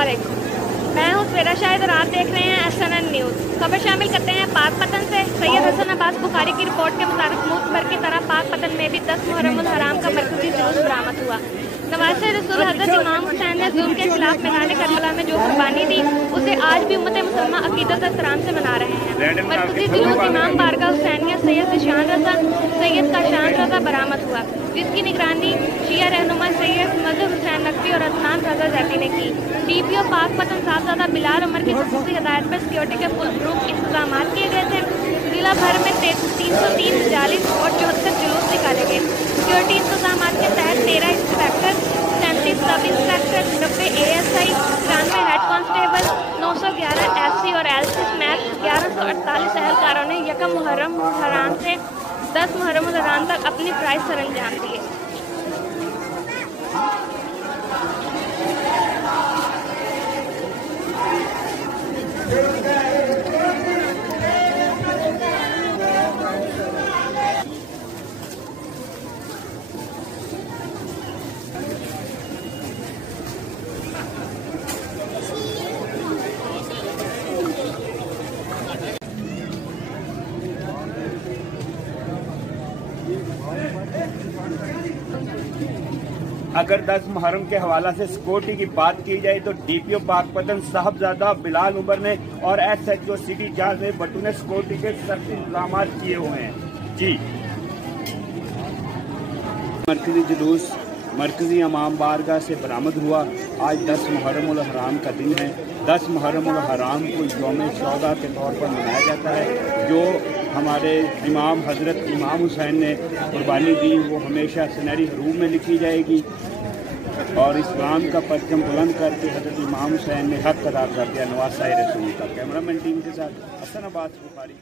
अस्सलामुअलैकुम। मैं हूँ सवेरा शाहिद और आप देख रहे हैं SNN न्यूज़। खबर शामिल करते हैं पाकपतन से। सैयद हसन अब्बास बुखारी की रिपोर्ट के मुताबिक मुल्क भर की तरह पाकपतन में भी 10 मुहर्रम उल हराम का मरकजी जुलूस बरामद हुआ। नवाज़ रसूल हज़रत इमाम हुसैन ने जुल्म के खिलाफ मैदान करबला में जो कुर्बानी दी उसे आज भी उम्मत मुसलमा अकीदत और एहतराम से मना रहे हैं। मरकजी जुलूस इमाम बारगाह हुसैनिया सैयद शान रज़ा सैयद का शान रज़ा बरामद हुआ, जिसकी निगरानी शिया रहनुमा सैयद मजहर हुसैन नकवी और अदनान रज़ा जैदी ने की। DPO पाकपतन साहबजादा बिलाल उमर की खुसूसी हिदायत पर सिक्योरिटी के फुल प्रूफ इंतजाम किए गए थे। जिला भर में 303 मजालिस और 74 जुलूस निकाले गए। सिक्योरिटी इंतजाम के तहत 13 inspector, 37 sub inspector, 90 ASI, 93 head constable, 911 SC और LC समेत 1148 एहलकारों ने यकम मुहर्रम हराम से 10 मुहर्रम हराम तक अपनी फ़राइज़ सरअंजाम दिए। अगर 10 मुहर्रम के हवाला से सिक्योरिटी की बात की जाए तो DPO पाकपतन साहबजादा बिलाल उमर ने और SHO सिटी जाज ने बटू ने सिक्योरिटी के सख्त इंतजाम किए हुए हैं। जी, मरकजी जुलूस मरकजी इमाम बारगाह से बरामद हुआ। आज 10 मुहर्रम उल हराम का दिन है। 10 मुहर्रम उल हराम को यौम शौदा के तौर पर मनाया जाता है। जो हमारे इमाम हज़रत इमाम हुसैन ने कुर्बानी दी वो हमेशा सुनहरी हरूफ में लिखी जाएगी और इस्लाम का परचम बुलंद करके हज़रत इमाम हुसैन ने हक अदा कर दिया नवाज़ रसूल का। कैमरामैन टीम के साथ हसन अब्बास बुखारी।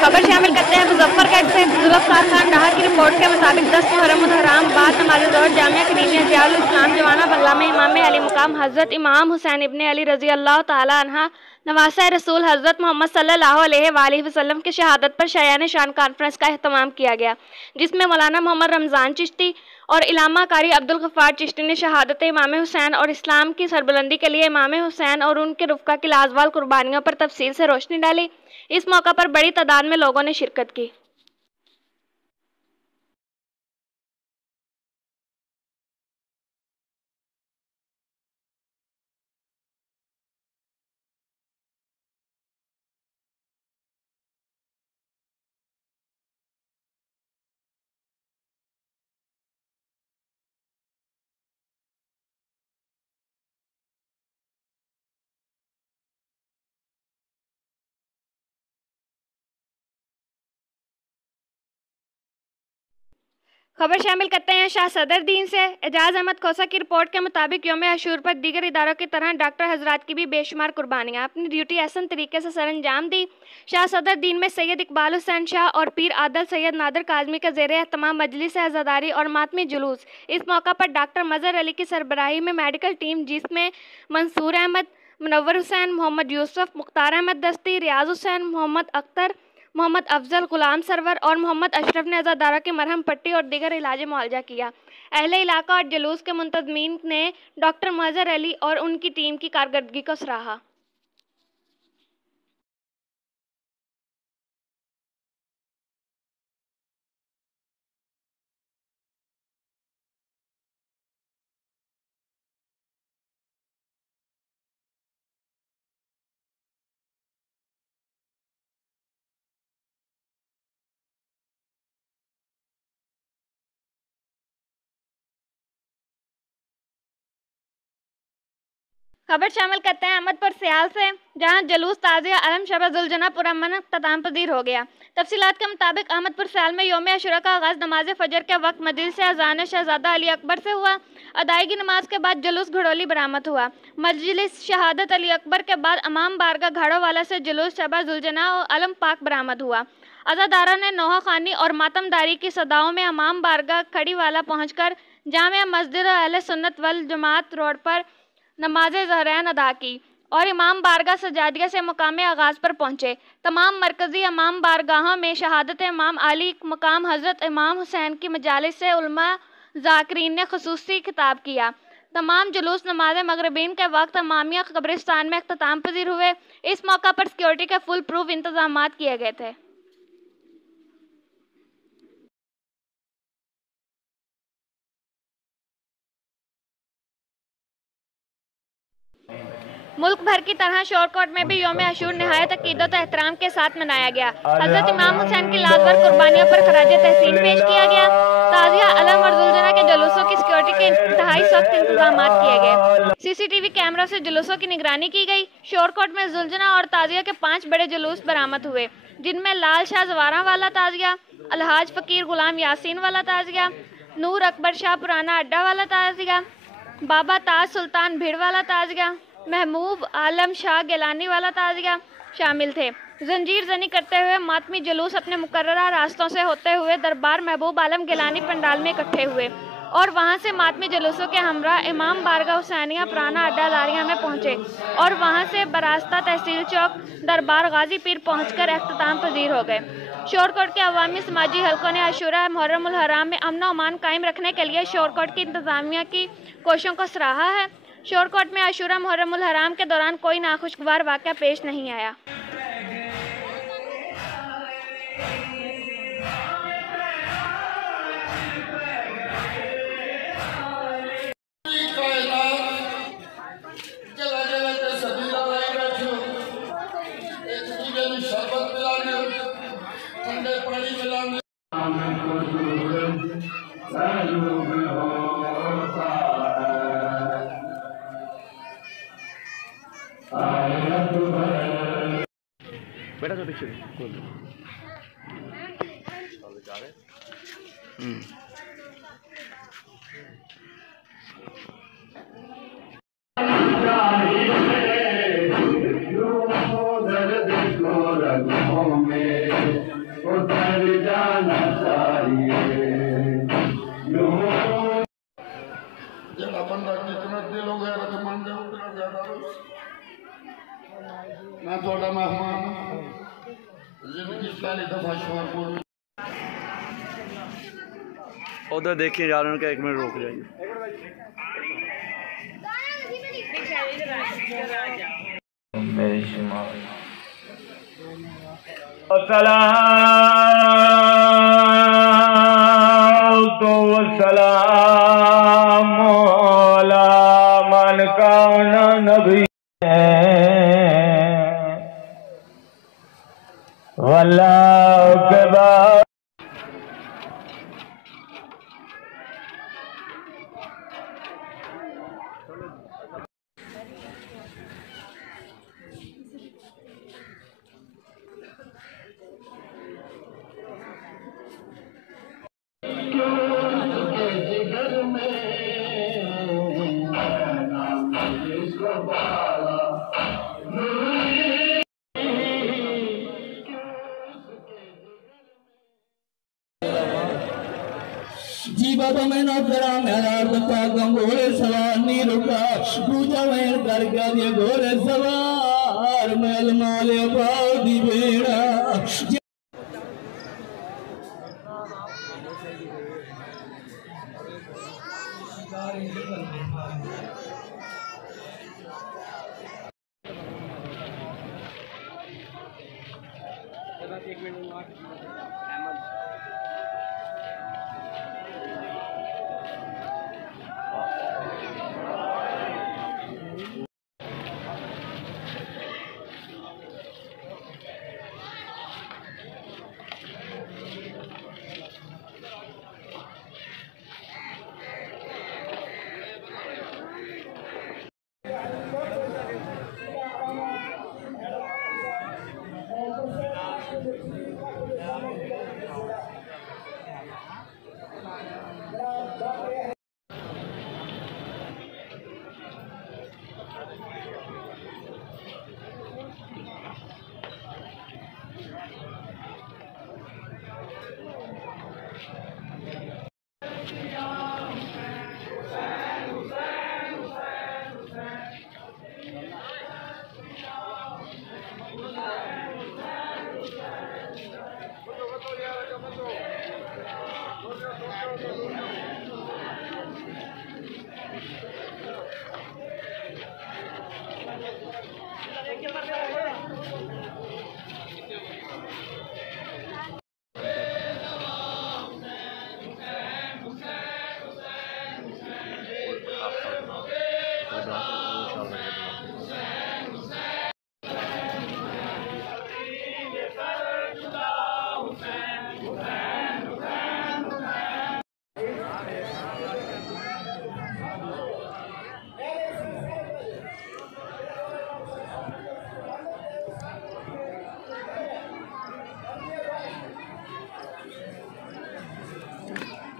खबर शामिल करते हैं मुजफ्फरगढ़ से। जुल्फ़िकार खान डाहा की रिपोर्ट के मुताबिक 10 मुहर्रम उल हराम बाद नमाज़ ज़ोहर जामिया करीमिया ज़ियाउल इस्लाम जवाना बंगला में इमाम अली मुकाम हज़रत इमाम हुसैन इब्ने अली रज़ी अल्लाह तआला अन्हा नवासा रसूल हज़रत मोहम्मद सल्लल्लाहु अलैहि वसल्लम की शहादत पर शायान शान कॉन्फ्रेंस का अहतमाम किया गया, जिसमें मौलाना मोहम्मद रमज़ान चिश्ती और इलामा कारी अब्दुल गफ़ार चिश्ती ने शहादत इमाम हुसैन और इस्लाम की सरबुलंदी के लिए इमाम हुसैन और उनके रुफ़का की लाजवाल कुर्बानियों पर तफसील से रोशनी डाली। इस मौका पर बड़ी तादाद में लोगों ने शिरकत की। खबर शामिल करते हैं शाह सदर दीन से। एजाज अहमद खोसा की रिपोर्ट के मुताबिक यौम आशूर पर दीगर इदारों की तरह डॉक्टर हजरात की भी बेशुमार कुर्बानियाँ अपनी ड्यूटी एहसन तरीके से सरअंजाम दी। शाह सदर दीन में सैयद इकबाल हुसैन शाह और पीर आदल सैयद नादर काजमी का ज़ेर एहतमाम मजलिस अज़ादारी और मातमी जुलूस। इस मौका पर डॉक्टर मजहर अली की सरबराही में मेडिकल टीम जिसमें मंसूर अहमद, मुनव्वर हुसैन, मोहम्मद यूसुफ, मुख्तार अहमद दस्ती, रियाज हुसैन, मोहम्मद अख्तर, मोहम्मद अफजल, गुलाम सरवर और मोहम्मद अशरफ ने अज़ादारा की मरहम पट्टी और दीगर इलाज मुआवजा किया। अहले इलाका और जुलूस के मुंतज़मीन ने डॉक्टर मजहर अली और उनकी टीम की कारकर्दगी को सराहा। खबर शामिल करते हैं अहमदपुर सियाल से, जहां जुलूस ताज़िया आलम शब जुलजना पुरअमन अख्ताम पजीर हो गया। तफसीलात के मुताबिक अहमदपुर सियाल में यौम आशूरा का आगाज़ नमाज फजर के वक्त मस्जिद से अज़ान शहजादा अली अकबर से हुआ। अदायगी नमाज के बाद जुलूस घड़ोली बरामद हुआ। मजलिस शहादत अली अकबर के बाद इमाम बारगाह घाड़ोवाला से जुलूस शब जुलजना और अलम पाक बरामद हुआ। अज़ादारों ने नोहा खानी और मातमदारी की सदाओं में इमाम बारगाह खड़ीवाला पहुँचकर जामिया मस्जिद और अहले सुन्नत वल जमात रोड पर नमाज ज़हरैन अदा की और इमाम बारगाह सजादिया से मुकाम आगाज़ पर पहुँचे। तमाम मरकज़ी इमाम बारगाहों में शहादत इमाम अली मकाम हज़रत इमाम हुसैन की मजालिस से उलमा ज़ाकिरीन ने खुसूसी खिताब किया। तमाम जुलूस नमाज मगरिबीन के वक्त इमामिया कब्रिस्तान में इख्तिताम पजीर हुए। इस मौका पर सिक्योरिटी के फुल प्रूफ इंतजाम किए गए थे। मुल्क भर की तरह शोरकोट में भी यौम आशूर नहायत अकीदत एहतराम के साथ मनाया गया। हजरत इमाम हुसैन की लाजवर कुर्बानियों पर खराज तहसीन पेश किया गया। ताजिया अलम और जुलजना के जुलूसों की सिक्योरिटी के इंतहाई सख्त इंतजाम किए गए। सीसीटीवी कैमरों से जुलूसों की निगरानी की गई। शोरकोट में जुलजना और ताजिया के 5 बड़े जुलूस बरामद हुए, जिनमें लाल शाह जवारा वाला ताजिया, अलहाज फकीर गुलाम यासीन वाला ताजिया, नूर अकबर शाह पुराना अड्डा वाला ताजिया, बाबा ताज सुल्तान भीड़ वाला ताजिया, महबूब आलम शाह गिलानी वाला ताजिया शामिल थे। जंजीर जनी करते हुए मातमी जुलूस अपने मुकर्ररा रास्तों से होते हुए दरबार महबूब आलम गिलानी पंडाल में इकट्ठे हुए और वहां से मातमी जुलूसों के हमरा इमाम बारगाह हुसैनिया पुराना अड्डा लारिया में पहुंचे और वहां से बरास्ता तहसील चौक दरबार गाजी पीर पहुंचकर इख्तिताम पजीर हो गए। शोरकोट के अवामी समाजी हलकों ने आशूरा मुहर्रम उल हराम में अमन और अमान कायम रखने के लिए शोरकोट की इंतजामिया की कोशिशों को सराहा है। शोरकोट में आशूरा मुहर्रम उल हराम के दौरान कोई नाखुशगवार वाक़या पेश नहीं आया। बेटा तो पीछे जब बंदा जितना दिल हो गया तो मान जाओ उतना ज्यादा मैं थोड़ा मेहमान जिंदगी पहली दफा शोर बोलूं। उधर देखिए यार, उनका 1 मिनट रोक जाएंगे। सलाम अला मन कान नबी वल्लाह के बाद जी बाबा मैं ना करा मेरा तपा गंगोरे सवार नहीं रुका पूजा मैं कर गया ये घोड़े सवार मैल माले पाओ दी बेड़ा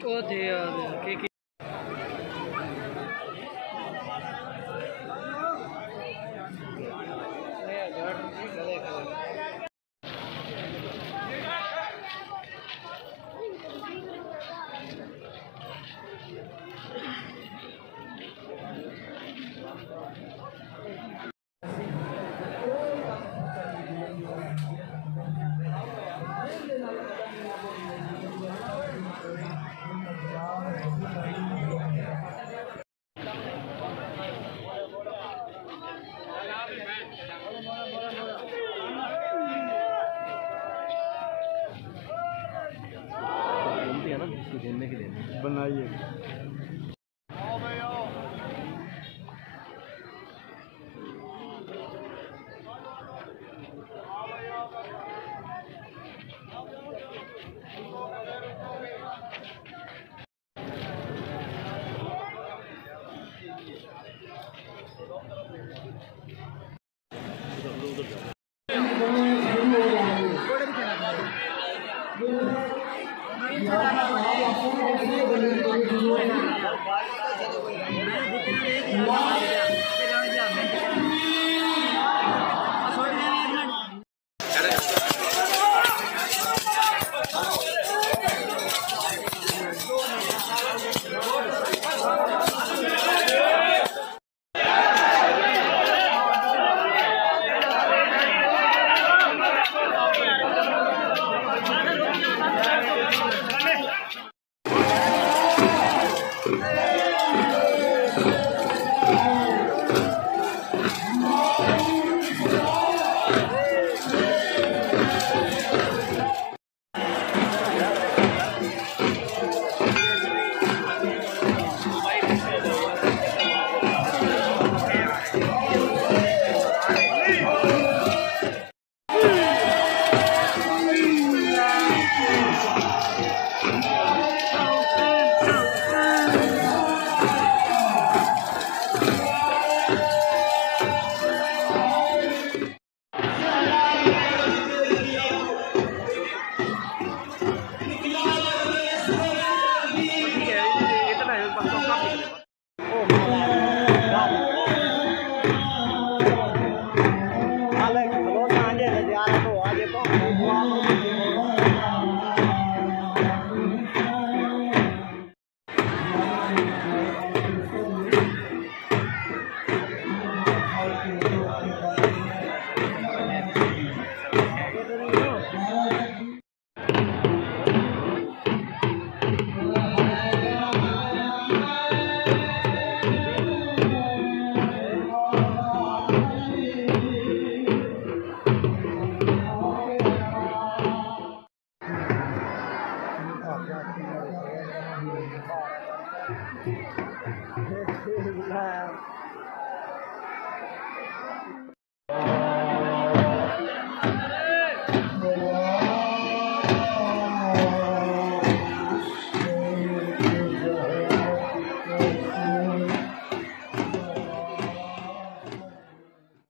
वो थे यार के बनाइए।